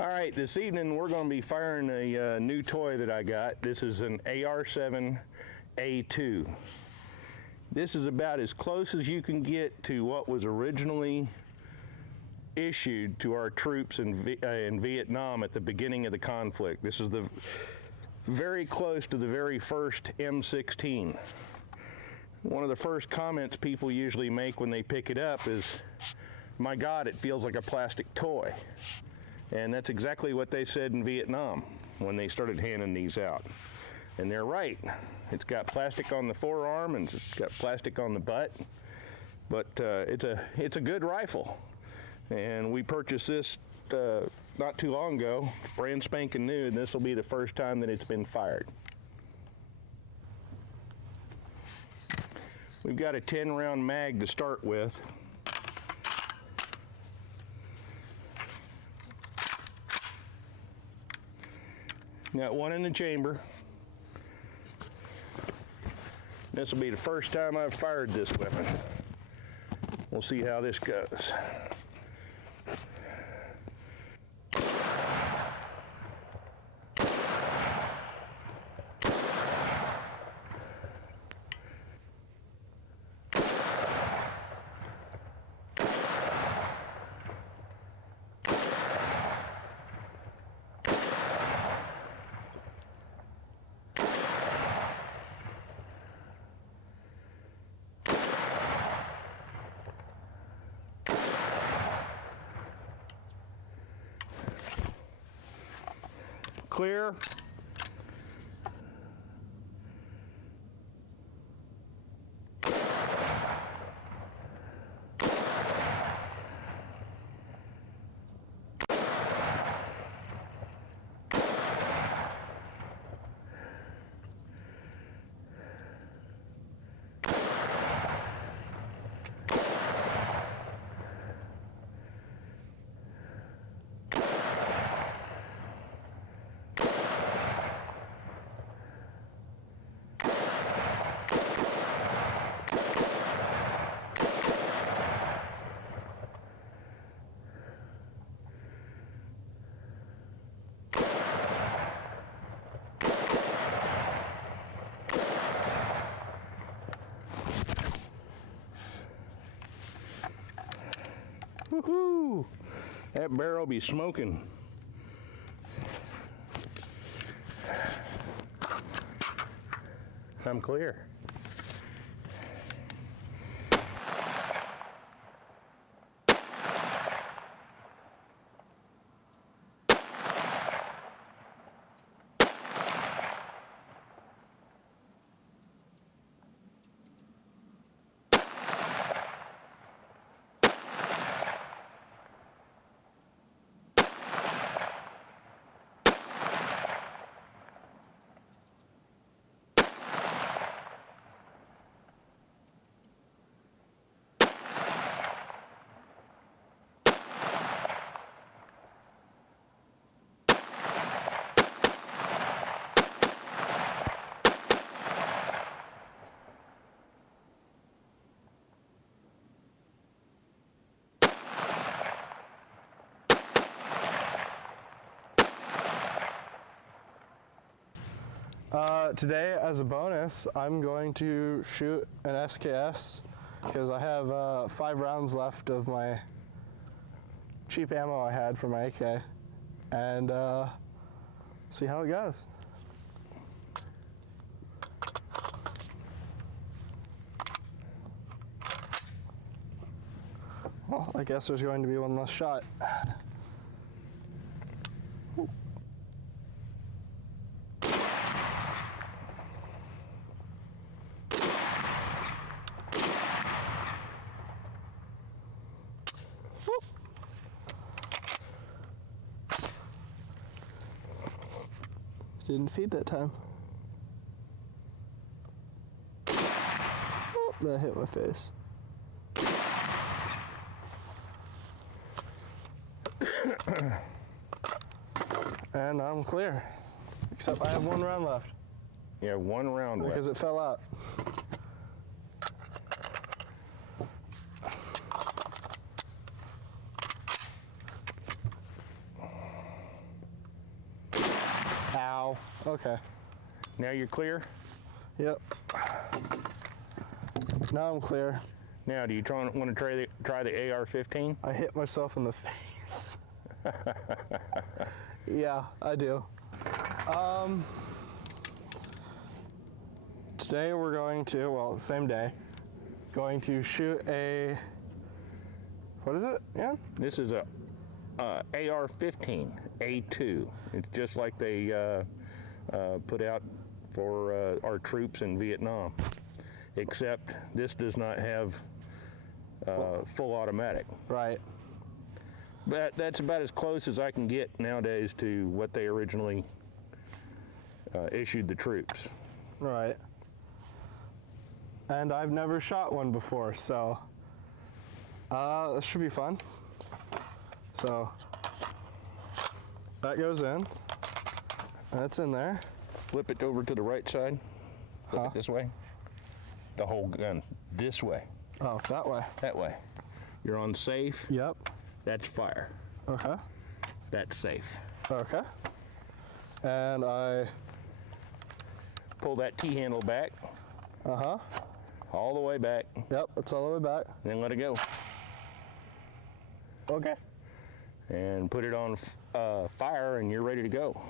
All right, this evening we're going to be firing a new toy that I got. This is an AR-15 A2. This is about as close as you can get to what was originally issued to our troops in Vietnam at the beginning of the conflict. This is very close to the very first M16. One of the first comments people usually make when they pick it up is, "My God, it feels like a plastic toy." And that's exactly what they said in Vietnam when they started handing these out. And they're right. It's got plastic on the forearm and it's got plastic on the butt, but it's a good rifle. And we purchased this not too long ago, brand spanking new, and this will be the first time that it's been fired. We've got a 10-round mag to start with. Got one in the chamber. This will be the first time I've fired this weapon. We'll see how this goes. Clear. Woohoo! That barrel be smoking. I'm clear. Today, as a bonus, I'm going to shoot an SKS because I have 5 rounds left of my cheap ammo I had for my AK, and see how it goes. Well, I guess there's going to be one less shot. Didn't feed that time. Oh, that hit my face. And I'm clear. Except I have 1 round left. You have 1 round left. Because it fell out. Okay. Now you're clear? Yep. Now I'm clear. Now, do you want to try the AR-15? I hit myself in the face. Yeah, I do. Today we're going to, well, same day, going to shoot a, what is it? Yeah? This is a AR-15 A2. It's just like they put out for our troops in Vietnam, except this does not have full automatic. Right. But that's about as close as I can get nowadays to what they originally issued the troops. Right. And I've never shot one before, so this should be fun. So that goes in. That's in there. Flip it over to the right side. Flip it this way. The whole gun this way. Oh, that way. That way. You're on safe. Yep. That's fire. Okay. That's safe. Okay. And I Pull that T-handle back. Uh-huh. All the way back. Yep, it's all the way back. And then let it go. Okay. And put it on fire and you're ready to go.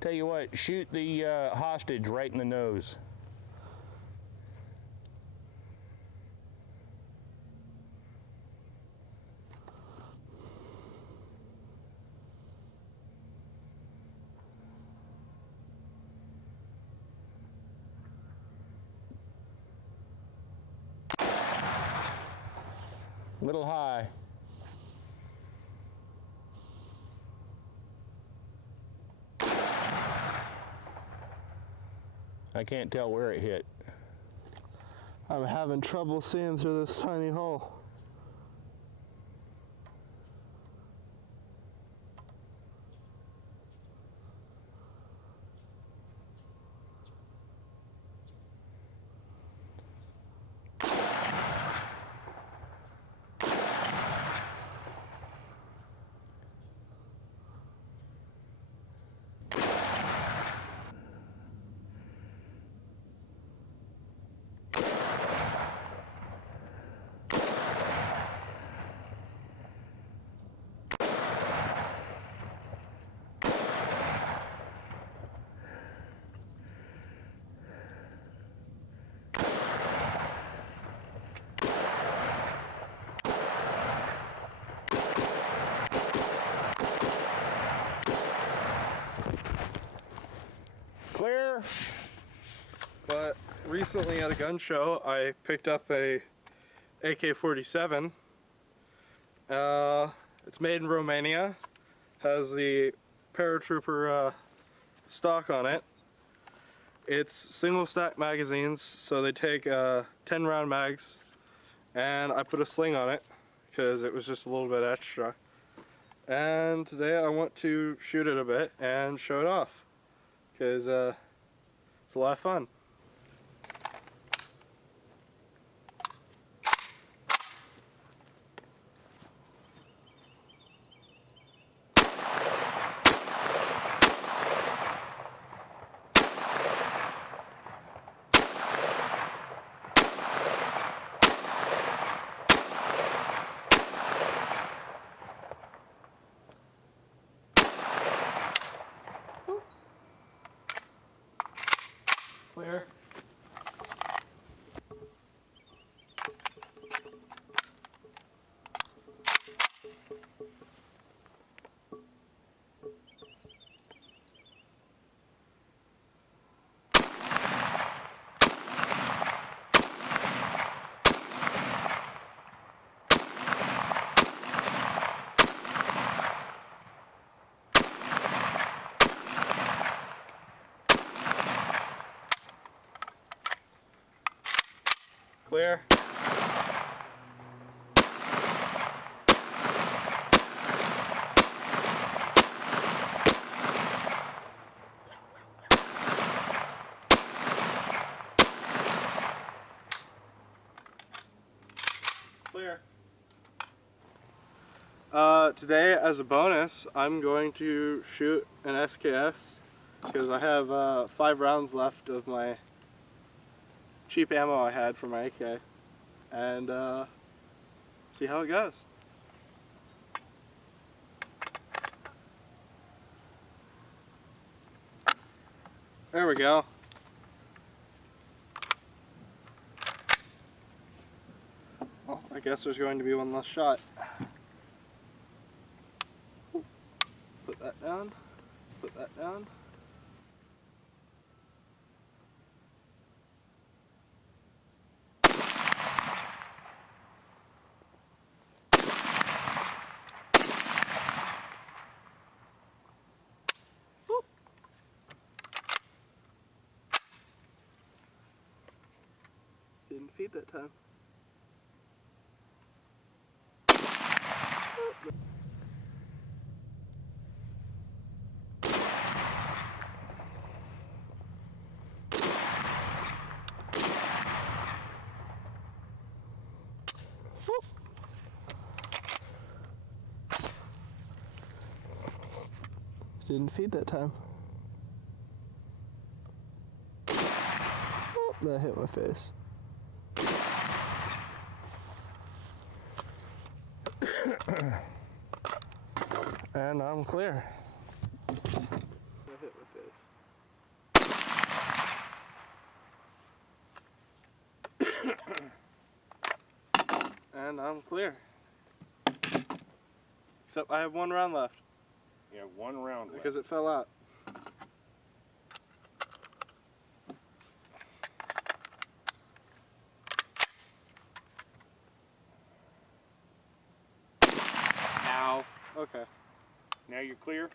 Tell you what, shoot the hostage right in the nose. Little high. I can't tell where it hit. I'm having trouble seeing through this tiny hole. Clear. But recently at a gun show, I picked up a AK-47. It's made in Romania, has the paratrooper stock on it. It's single stack magazines, so they take 10 round mags, and I put a sling on it because it was just a little bit extra. And today I want to shoot it a bit and show it off because it's a lot of fun. Clear. Clear. Clear. Today, as a bonus, I'm going to shoot an SKS because I have 5 rounds left of my cheap ammo I had for my AK, and see how it goes. There we go. Well, I guess there's going to be one less shot. Put that down. Put that down. Whoop. Didn't feed that time. Didn't feed that time. Oh, that hit my face. And I'm clear. That hit my face. And I'm clear. Except I have 1 round left. You have 1 round left. Because it fell out. Ow. Okay. Now you're clear?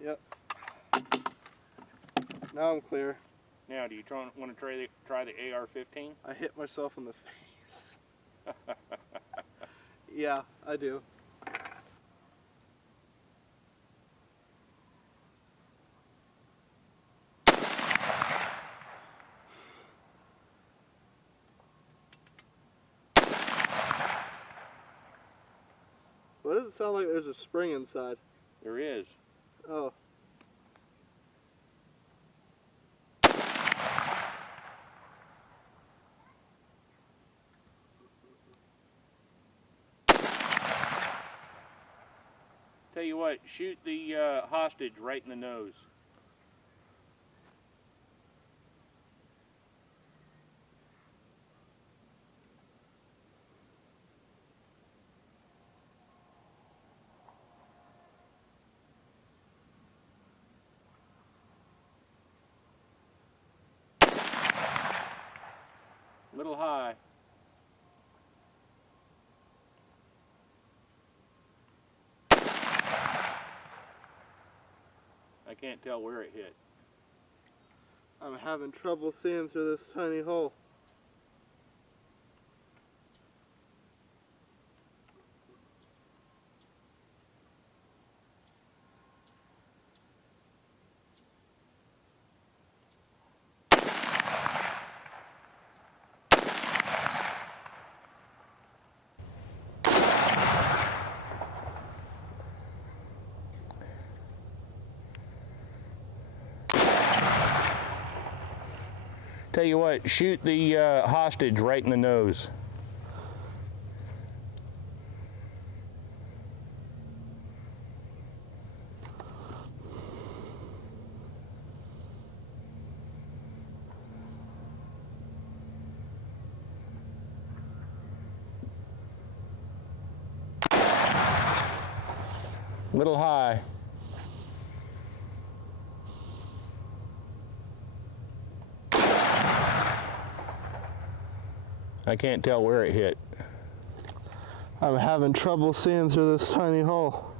Yep. Now I'm clear. Now, do you want to try the AR-15? I hit myself in the face. Yeah, I do. Why does it sound like there's a spring inside? There is. Oh. Tell you what, shoot the hostage right in the nose. Little high. I can't tell where it hit. I'm having trouble seeing through this tiny hole. Tell you what, shoot the hostage right in the nose. Little high. I can't tell where it hit. I'm having trouble seeing through this tiny hole.